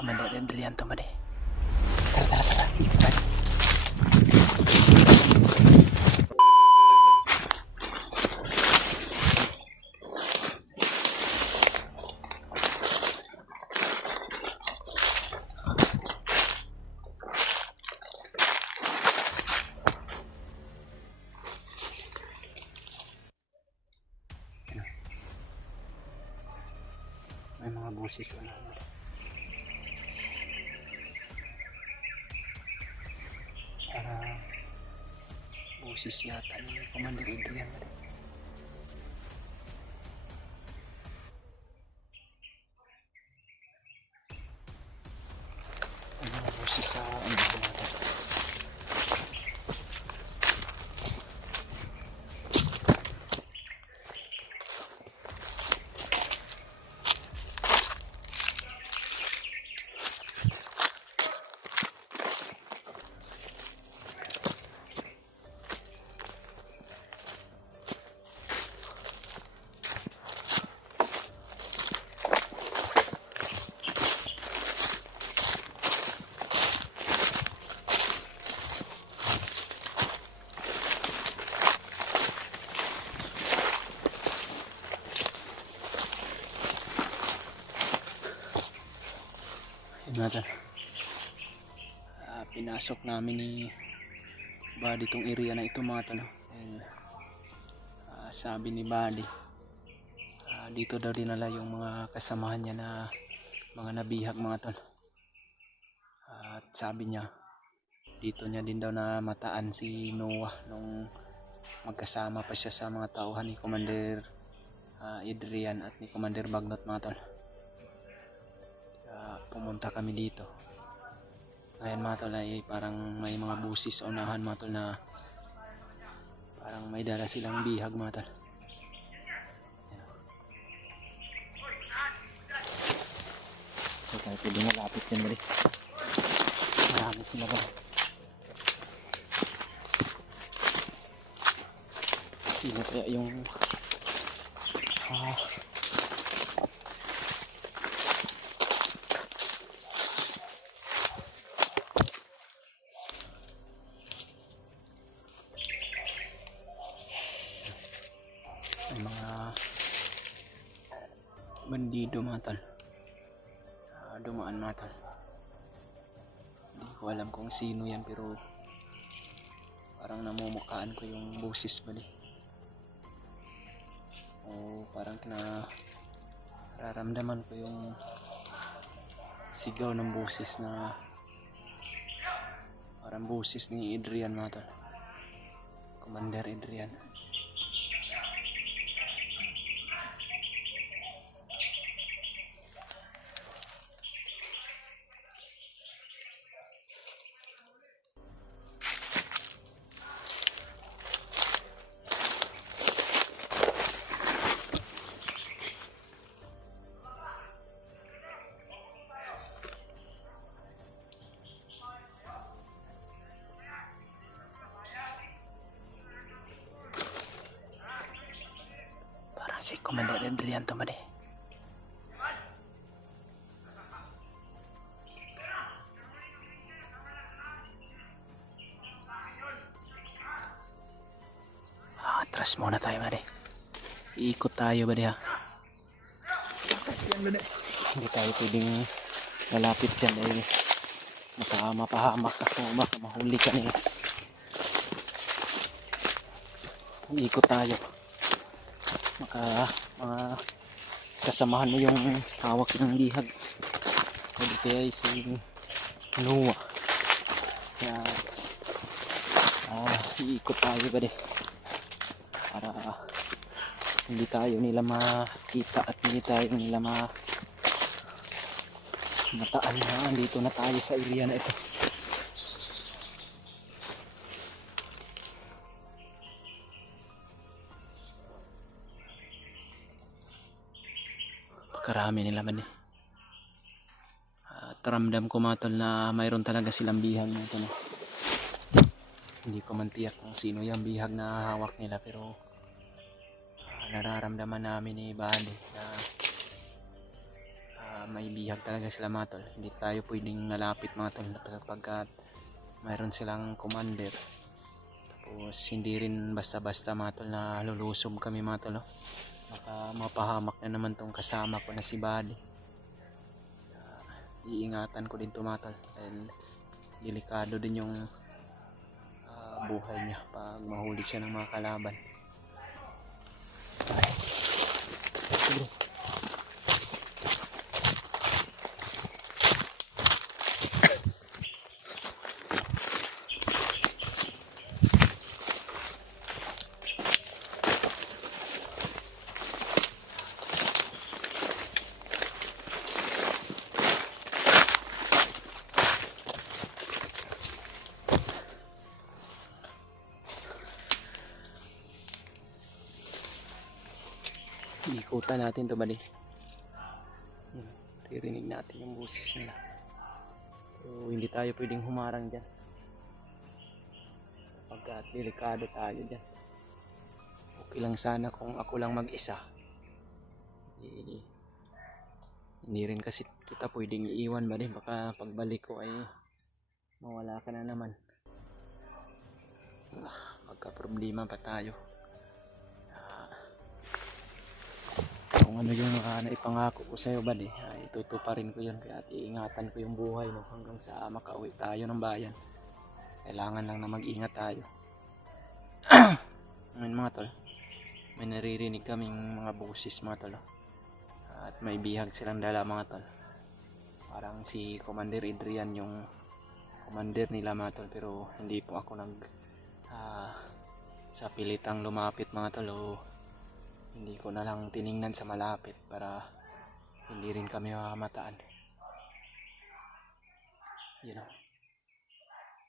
Commander Adrian Tomade. Tara, ikot tayo. May mga busis na para busis yata ni Commander Adrian. May mga busis sa ano natin. Natin. Pinasok namin ni Buddy itong area na ito mga tol. Sabi ni Buddy dito daw dinala yung mga kasamahan niya na mga nabihag mga tol. At sabi niya dito niya din daw na mataan si Noah nung magkasama pa siya sa mga tauhan ni Commander Adrian at ni Commander Bagnot mga tol. Pumunta kami dito. Ngayon mga tol ay parang may mga busis sa unahan mga tol na parang may dala silang bihag mga tol. So tayo pwede malapit yan bali. Marami sila ba? Sino kaya yung may mga bandido mga tol. Dumaan mga tol. Hindi ko alam kung sino yan pero parang namumukhaan ko yung busis ba di. O parang nararamdaman ko yung sigaw ng busis na parang busis ni Adrian mga tol. Commander Adrian. Si Commander Adrian Tomade. Atras muna tayo bade. Iikot tayo bade ha. Hindi tayo pwedeng lalapit dyan dahil mapahamak ako, mahuli ka nila. Iikot tayo. Mga kasamahan mo yung hawak ng bihag. Pwede kaya si Noah. Kaya iikot tayo ba de para hindi tayo nila makita at hindi tayo nila mataan na dito na tayo sa area na ito. Karami nila man eh. At ramdam ko mga tol na mayroon talaga silang bihag mga tol. Hindi ko man tiyak kung sino yung bihag na hawak nila pero nararamdaman namin ni Buddy na may bihag talaga sila mga tol. Hindi tayo pwedeng nalapit mga tol pagkat mayroon silang commander. Tapos hindi rin basta-basta mga tol na lulusob kami mga tol. Baka mapahamak na naman tong kasama ko na si Buddy. Iingatan ko din to mga tol dahil delikado din yung buhay niya pag mahuli siya ng mga kalaban. Sige. Ikutan natin to Buddy. Ririnig natin yung boses nila. So, hindi tayo pwedeng humarang dyan pagkat delikado tayo dyan. Okay lang sana kung ako lang mag-isa. Hindi rin kasi kita pwedeng iiwan Buddy. Baka pagbalik ko ay mawala ka na naman. Magka-problema pa tayo. Kung ano yung naipangako ko sa'yo Buddy, ay tutuparin ko yun. Kaya iingatan ko yung buhay mo hanggang sa makauwi tayo ng bayan. Kailangan lang na mag-ingat tayo. Ngayon mga tol, may naririnig kaming mga boses mga tol. At may bihag silang dala mga tol. Parang si Commander Adrian yung commander nila mga tol. Pero hindi po ako sa pilitang lumapit mga tol. Hindi ko na lang tiningnan sa malapit para hindi rin kami mamataan. You know,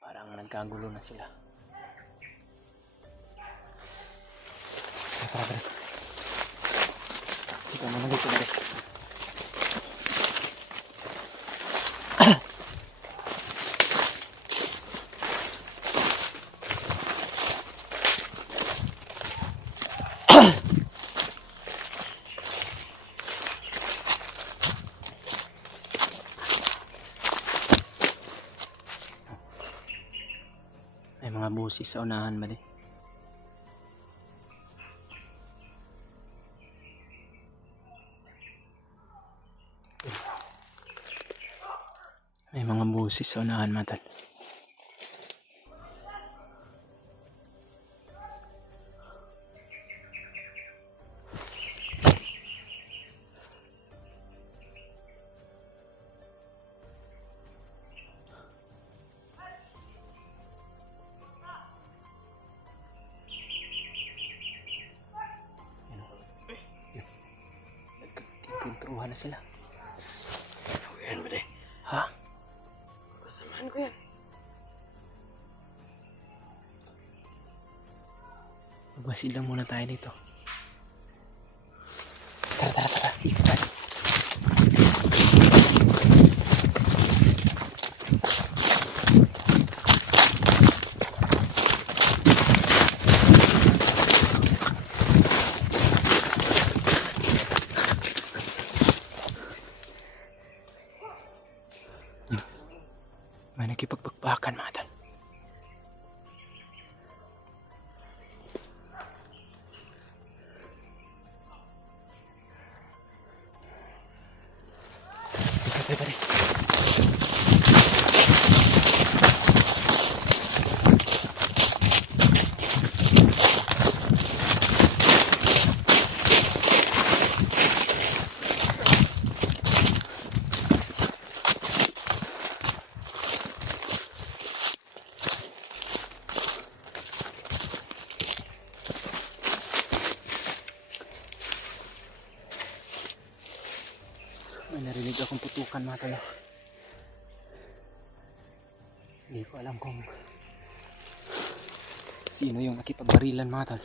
parang nagkagulo na sila. Tara. Ito naman dito ulit. May mga busis sa unahan Buddy. May mga busis sa unahan mga tol. Nagkintruhan na sila. Yan Buddy. Ha? Kasamahan ko yan. Magmasid lang muna tayo dito. Tara. Ikot tayo. May nakipagbakbakan mga tol. Buddy. May narinig akong putukan mga tol. Hindi ko alam kung sino yung nakipagbarilan mga tol.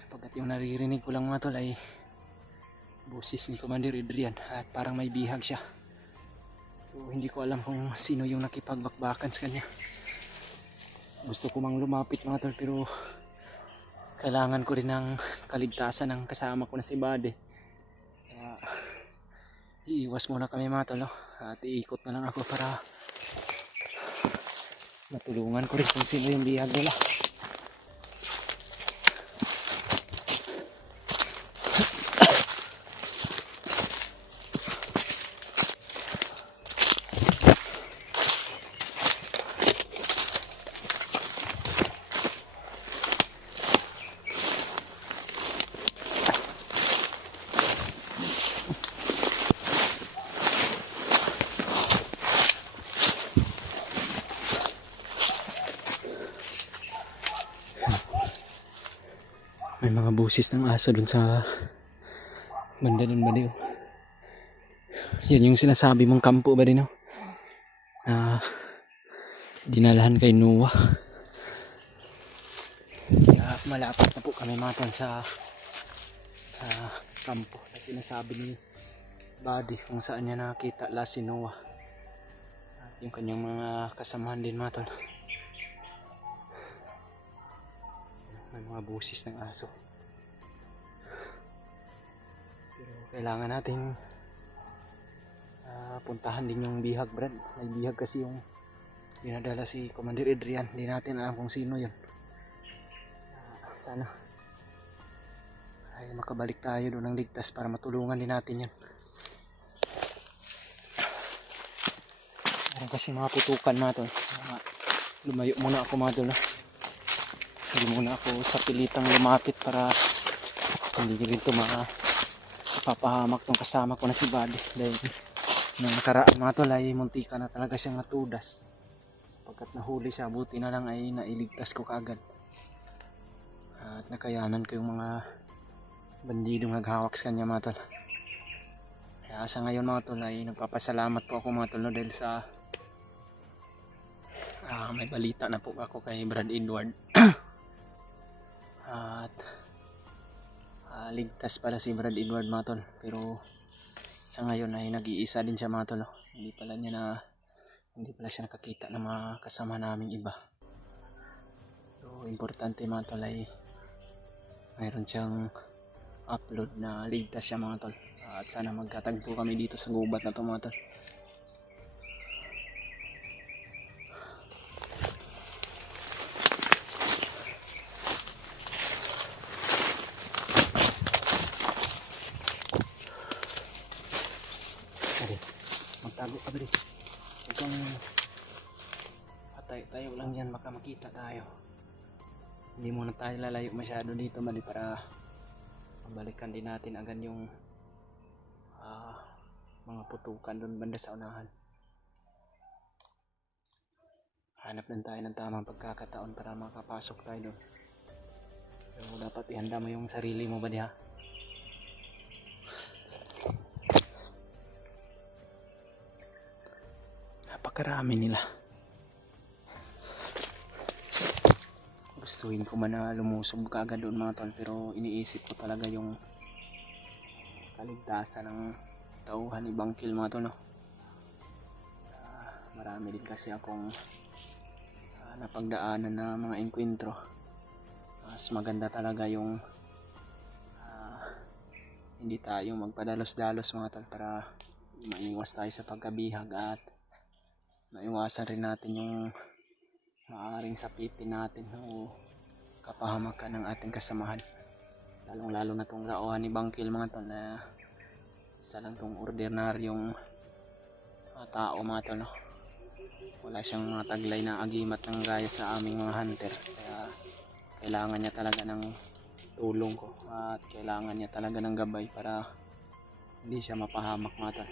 Sapagkat yung naririnig ko lang mga tol ay boses ni Commander Adrian at parang may bihag siya. So hindi ko alam kung sino yung nakipagbakbakan sa kanya. Gusto ko mang lumapit mga tol pero kailangan ko rin ng kaligtasan ng kasama ko na si Buddy. iiwas muna kami mga tol, no? At iikot na lang ako para matulungan ko rin kung sino yung bihag nila. May mga busis ng aso dun sa banda dun ba di, oh. Yan yung sinasabi mong kampo ba din, oh? Na dinalahan kay Noah. Kaya malapit na po kami mga tol sa kampo na sinasabi ni Buddy kung saan niya nakita last si Noah. At yung kanyang mga kasamahan din mga tol. May mga busis ng aso. Pero kailangan nating puntahan din yung bihag, Brad. May bihag kasi yung dinadala si Commander Adrian. Hindi natin alam kung sino yun. Sana ay makabalik tayo doon ng ligtas para matulungan din natin yan. Meron kasi mga putukan mga tol. Lumayo muna ako mga tol, no? Hindi muna ako sa pilitang lumapit para hindi rin ito mapapahamak tong kasama ko na si Buddy. Dahil nung nakaraan mga tol ay muntika na talaga siyang matudas. Sapagkat nahuli siya, buti na lang ay nailigtas ko kaagad. At nakayanan ko yung mga bandidong naghawak sa kanya mga tol. Kaya sa ngayon mga tol ay nagpapasalamat po ako mga tol, no, dahil sa may balita na po ako kay Brad Edward. At ligtas pala si Brad Edward mga tol. Pero sa ngayon ay nag-iisa din siya mga tol, no? Hindi pala siya nakakita ng mga kasama naming iba. So importante mga tol ay mayroon siyang upload na ligtas siya mga tol. At sana magkatagpo kami dito sa gubat na to mga tol. Magtago ka ba rin? Huwag kang tayo lang dyan, baka makita tayo. Hindi muna tayo lalayo masyado dito mali para mabalikan din natin agad yung mga putukan doon banda sa unahan. Hanap din tayo ng tamang pagkakataon para makapasok tayo doon. Pero dapat ihanda mo yung sarili mo ba diha? Napakarami nila. Gustuhin ko man na lumusob ka agad doon mga tol, pero iniisip ko talaga yung kaligtasan ng tauhan ni Bangkil mga tol, no? Marami din kasi akong napagdaanan na mga enkwentro. Mas maganda talaga yung hindi tayo magpadalos-dalos mga tol para maiwas tayo sa pagkabihag at maiwasan rin natin yung maaaring sapitin natin o kapahamakan ng ating kasamahan. Lalong-lalo na itong rauhan ni Bangkil mga tol, na isa lang itong ordinaryong tao mga tol, no? Wala siyang mga taglay na agimat ng gaya sa aming mga hunter. Kaya kailangan niya talaga ng tulong ko at kailangan niya talaga ng gabay para hindi siya mapahamak mga tol.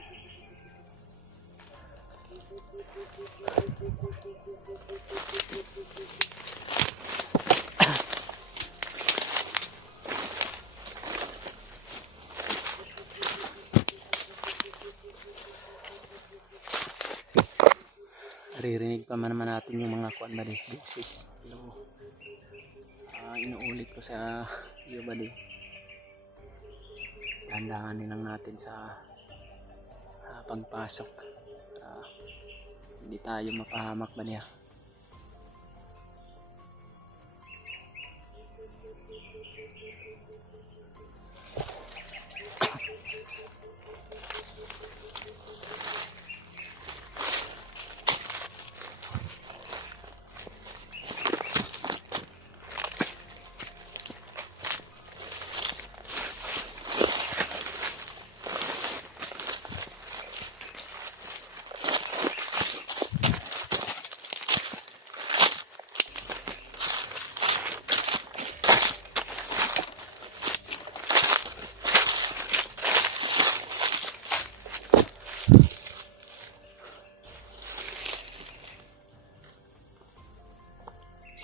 Naririnig pa naman natin yung mga kuan ba din, boses. Inuulit ko sa iyo ba din, dahan-dahanin lang natin sa pagpasok. Hindi tayo mapahamak ba niya.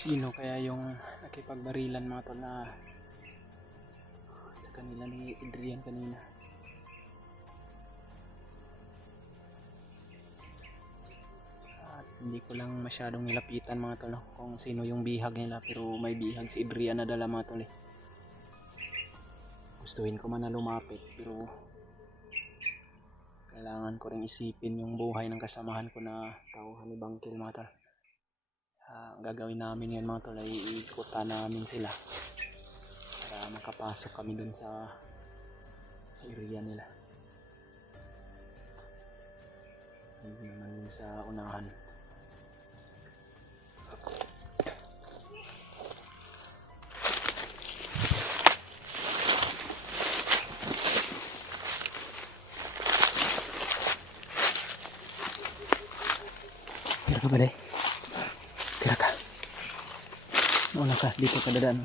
Sino kaya yung nakipagbarilan mga tol na sa kanila ni Adrian kanina. At hindi ko lang masyadong nilapitan mga tol, no, kung sino yung bihag nila, pero may bihag si Adrian na dala mga tol eh. Gustuhin ko man na lumapit pero kailangan ko rin isipin yung buhay ng kasamahan ko na tauhan ni Bangkil mga tol. Ang gagawin namin yan mga tol ay iikutan namin sila para makapasok kami dun sa area nila. Hindi naman yun sa unahan. Tira ka ba, Day? Tira ka. Mauna ka, dito ka dadaan.